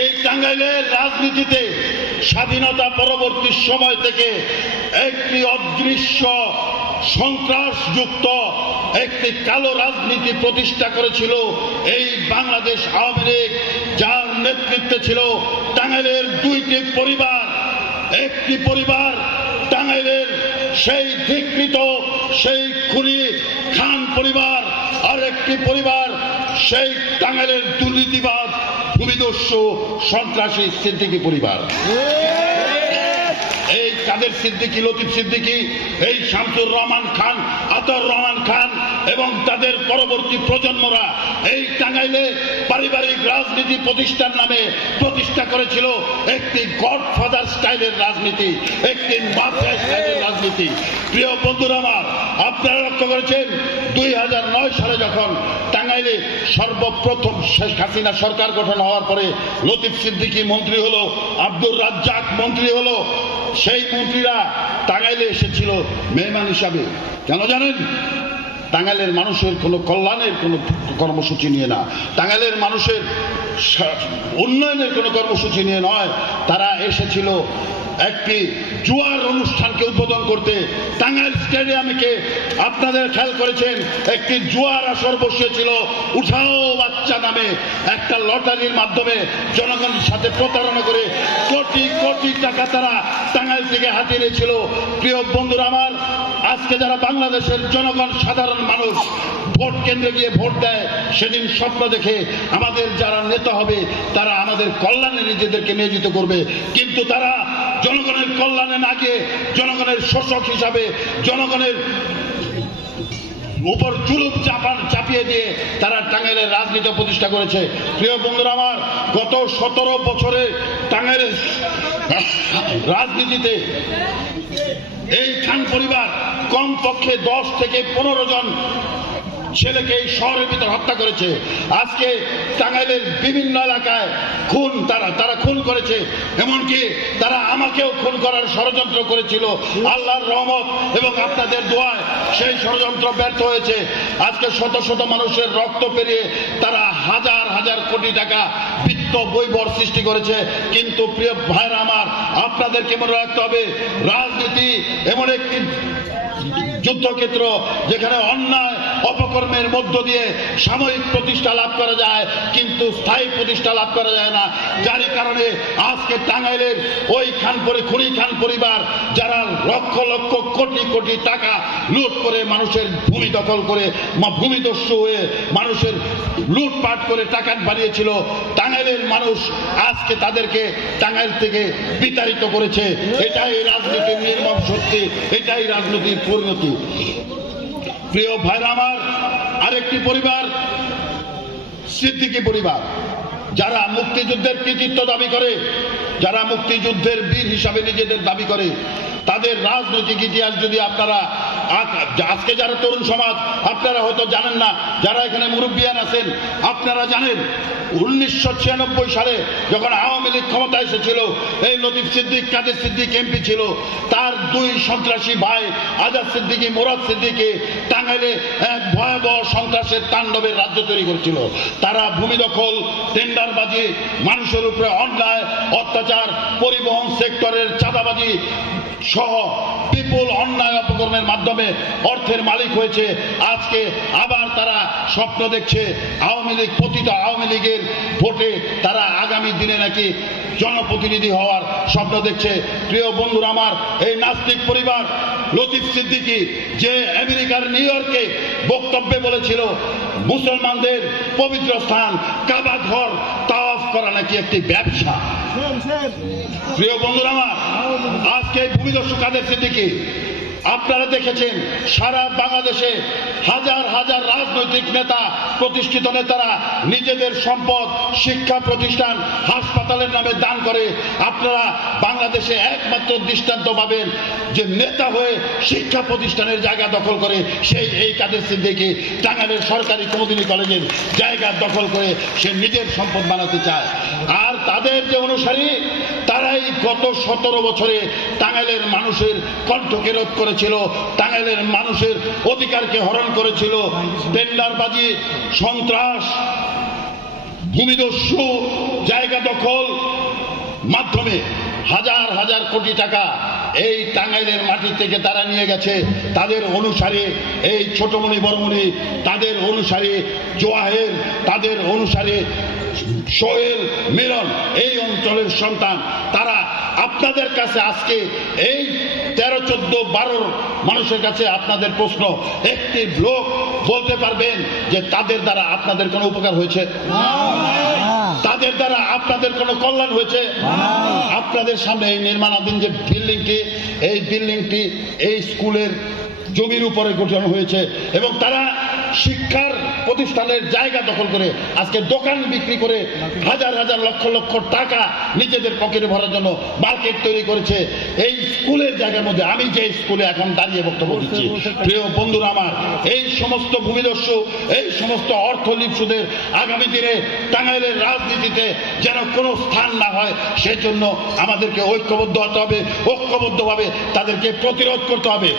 এই টাঙ্গাইলের রাজনীতিতে স্বাধীনতা পরবর্তী সময় থেকে একটি অদৃশ্য সন্ত্রাসযুক্ত একটি কালো রাজনীতি প্রতিষ্ঠা করেছিল এই বাংলাদেশ আওয়ামী লীগ, যার নেতৃত্বে ছিল টাঙ্গাইলের দুইটি পরিবার। একটি পরিবার টাঙ্গাইলের সেই ধিকৃত সেই খুনি খান পরিবার, আর একটি পরিবার সেই টাঙ্গাইলের দুর্নীতিবাদ ভূমিদস্যু সন্ত্রাসী সিদ্দিকী পরিবার। এই কাদের সিদ্দিকী, লতিফ সিদ্দিকী, এই শামসুর রহমান খান, আতর রহমান খান এবং তাদের পরবর্তী প্রজন্মরা এই টাঙ্গাইলে পারিবারিক রাজনীতি প্রতিষ্ঠান নামে প্রতিষ্ঠা করেছিল একটি গডফাদার স্টাইলের রাজনীতি, একটি মাফিয়া স্টাইলের রাজনীতি। প্রিয় বন্ধুরা আমার, আপনারা লক্ষ্য করেছেন 2009 সালে যখন টাঙ্গাইলে সর্বপ্রথম শেখ হাসিনা সরকার গঠন হওয়ার পরে লতিফ সিদ্দিকী মন্ত্রী হলো, আব্দুর রাজ্জাক মন্ত্রী হলো, সেই মন্ত্রীরা টাঙ্গাইলে এসেছিল মেহমান হিসাবে। কেন জানেন? টাঙ্গাইলের মানুষের কোনো কল্যাণের কোনো কর্মসূচি নিয়ে না, টাঙ্গাইলের মানুষের উন্নয়নের কোনো কর্মসূচি নিয়ে নয়। তারা এসেছিল একটি জুয়ার অনুষ্ঠানকে উদ্বোধন করতে। টাঙ্গাইল স্টেডিয়ামকে আপনাদের খেয়াল করেছেন, একটি জুয়ার আসর বসিয়েছিল উঠাও বাচ্চা নামে একটা লটারির মাধ্যমে জনগণের সাথে প্রতারণা করে কোটি কোটি টাকা তারা টাঙ্গাইল থেকে হাতিয়ে নিয়েছিল। প্রিয় বন্ধুরা আমার, আজকে যারা বাংলাদেশের জনগণ সাধারণ মানুষ ভোট কেন্দ্রে গিয়ে ভোট দেয়, সেদিন স্বপ্ন দেখে আমাদের যারা নেতা হবে তারা আমাদের কল্যাণে নিজেদেরকে নিয়োজিত করবে, কিন্তু তারা জনগণের কল্যাণে না গিয়ে জনগণের শোষক হিসাবে জনগণের উপর জুলুম চাপিয়ে দিয়ে তারা টাঙ্গাইলের রাজনীতি প্রতিষ্ঠা করেছে। প্রিয় বন্ধুরা আমার, গত 17 বছরে টাঙ্গাইলের রাজনীতিতে এই খান পরিবার কমপক্ষে 10 থেকে 15 জন ছেলেকে এই শহরের ভিতর হত্যা করেছে। আজকে টাঙ্গাইলের বিভিন্ন এলাকায় খুন তারা খুন করেছে, এমনকি তারা আমাকেও খুন করার ষড়যন্ত্র করেছিল। আল্লাহর রহমত এবং আপনাদের দোয়ায় সেই ষড়যন্ত্র ব্যর্থ হয়েছে। আজকে শত শত মানুষের রক্ত পেরিয়ে তারা হাজার হাজার কোটি টাকা বিত্ত বৈভব সৃষ্টি করেছে। কিন্তু প্রিয় ভাইরা আমার, আপনাদেরকে মনে রাখতে হবে, রাজনীতি এমন একটি যুদ্ধক্ষেত্র যেখানে অন্যায় অপকর্মের মধ্য দিয়ে সাময়িক প্রতিষ্ঠা লাভ করা যায়, কিন্তু স্থায়ী প্রতিষ্ঠা লাভ করা যায় না। যার কারণে আজকে টাঙ্গাইলের ওই খুনি খান পরিবার যারা লক্ষ লক্ষ কোটি কোটি টাকা লুট করে মানুষের ভূমি দখল করে ভূমিদস্যু হয়ে মানুষের লুটপাট করে টাকা বানিয়েছিল, টাঙ্গাইলের মানুষ আজকে তাদেরকে টাঙ্গাইল থেকে বিতাড়িত করেছে। এটাই রাজনীতির নির্মম সত্যি, এটাই রাজনীতির পরিণতি। প্রিয় ভাইরা আমার, আরেকটি পরিবার সিদ্দিকী পরিবার, যারা মুক্তিযুদ্ধের কৃতিত্ব দাবি করে, যারা মুক্তিযুদ্ধের বীর হিসাবে নিজেদের দাবি করে, তাদের রাজনৈতিক ইতিহাস যদি আপনারা আজকে যারা তরুণ সমাজ আপনারা হয়তো জানেন না, যারা এখানে মুরব্বিয়ান আছেন আপনারা জানেন 1996 সালে যখন আওয়ামী লীগ ক্ষমতা এসেছিল, এই লতিফ সিদ্দিক, কাদের সিদ্দিক এমপি ছিল, তার দুই সন্ত্রাসী ভাই আজাদ সিদ্দিকী, মুরাদ সিদ্দিকী টাঙ্গাইলে এক ভয়াবহ সন্ত্রাসের তাণ্ডবের রাজ্য তৈরি করেছিল। তারা ভূমি দখল, টেন্ডারবাজি, মানুষের উপরে অন্যায় অত্যাচার, পরিবহন সেক্টরের চাঁদাবাজি সহ বিপুল অন্যায় অপকর্মের মাধ্যমে অর্থের মালিক হয়েছে। আজকে আবার তারা স্বপ্ন দেখছে আওয়ামী লীগ, প্রতিটা আওয়ামী লীগের ভোটে তারা আগামী দিনে নাকি জনপ্রতিনিধি হওয়ার স্বপ্ন দেখছে। প্রিয় বন্ধুরা আমার, এই নাস্তিক পরিবার লতিফ সিদ্দিকী যে আমেরিকার নিউ ইয়র্কে বক্তব্যে বলেছিল মুসলমানদের পবিত্র স্থান কাবা ঘর তাওয়াফ করা নাকি একটি ব্যবসা। প্রিয় বন্ধুরা আমার, আজকে ভূমিদস্যু কাদের সিদ্দিকী, আপনারা দেখেছেন সারা বাংলাদেশে হাজার হাজার রাজনৈতিক নেতা, প্রতিষ্ঠিত নেতারা নিজেদের সম্পদ শিক্ষা প্রতিষ্ঠান, হাসপাতালের নামে দান করে। আপনারা বাংলাদেশে একমাত্র দৃষ্টান্ত পাবেন যে নেতা হয়ে শিক্ষা প্রতিষ্ঠানের জায়গা দখল করে সেই এই কাদের সিদ্দিকী টাঙ্গাইলের সরকারি কুমুদিনী কলেজের জায়গা দখল করে সে নিজের সম্পদ বানাতে চায়। আর তাদের যে অনুসারী তারাই গত 17 বছরে টাঙ্গাইলের মানুষের কণ্ঠকে রোধ করেছিল, টাঙ্গাইলের মানুষের অধিকারকে হরণ করেছিল। টেন্ডারবাজি, সন্ত্রাস, ভূমিদস্যু জায়গা দখল মাধ্যমে হাজার হাজার কোটি টাকা এই টাঙ্গাইলের মাটি থেকে তারা নিয়ে গেছে। তাদের অনুসারে এই ছোটমণি বড়মণি, তাদের অনুসারে জোয়াহের, তাদের অনুসারে সোহেল, মিলন, এই অঞ্চলের সন্তান, তারা আপনাদের কাছে আজকে এই 13, 14, 12 মানুষের কাছে আপনাদের প্রশ্ন, একটি লোক বলতে পারবেন যে তাদের দ্বারা আপনাদের কোনো উপকার হয়েছে? তাদের দ্বারা আপনাদের কোনো কল্যাণ হয়েছে? আপনাদের সামনে এই নির্মাণাধীন যে বিল্ডিংটি, এই বিল্ডিংটি এই স্কুলের জমির উপরে গঠন হয়েছে এবং তারা শিক্ষার প্রতিষ্ঠানের জায়গা দখল করে আজকে দোকান বিক্রি করে হাজার হাজার লক্ষ লক্ষ টাকা নিজেদের পকেটে ভরার জন্য মার্কেট তৈরি করেছে। এই স্কুলের জায়গার মধ্যে আমি যে স্কুলে এখন দাঁড়িয়ে বক্তব্য দিচ্ছি, প্রিয় বন্ধুরা আমার, এই সমস্ত ভূমিদস্যু, এই সমস্ত অর্থ লিপ্সুদের আগামী দিনে টাঙ্গাইলের রাজনীতিতে যেন কোনো স্থান না হয়, সেজন্য আমাদেরকে ঐক্যবদ্ধ হতে হবে, ঐক্যবদ্ধভাবে তাদেরকে প্রতিরোধ করতে হবে।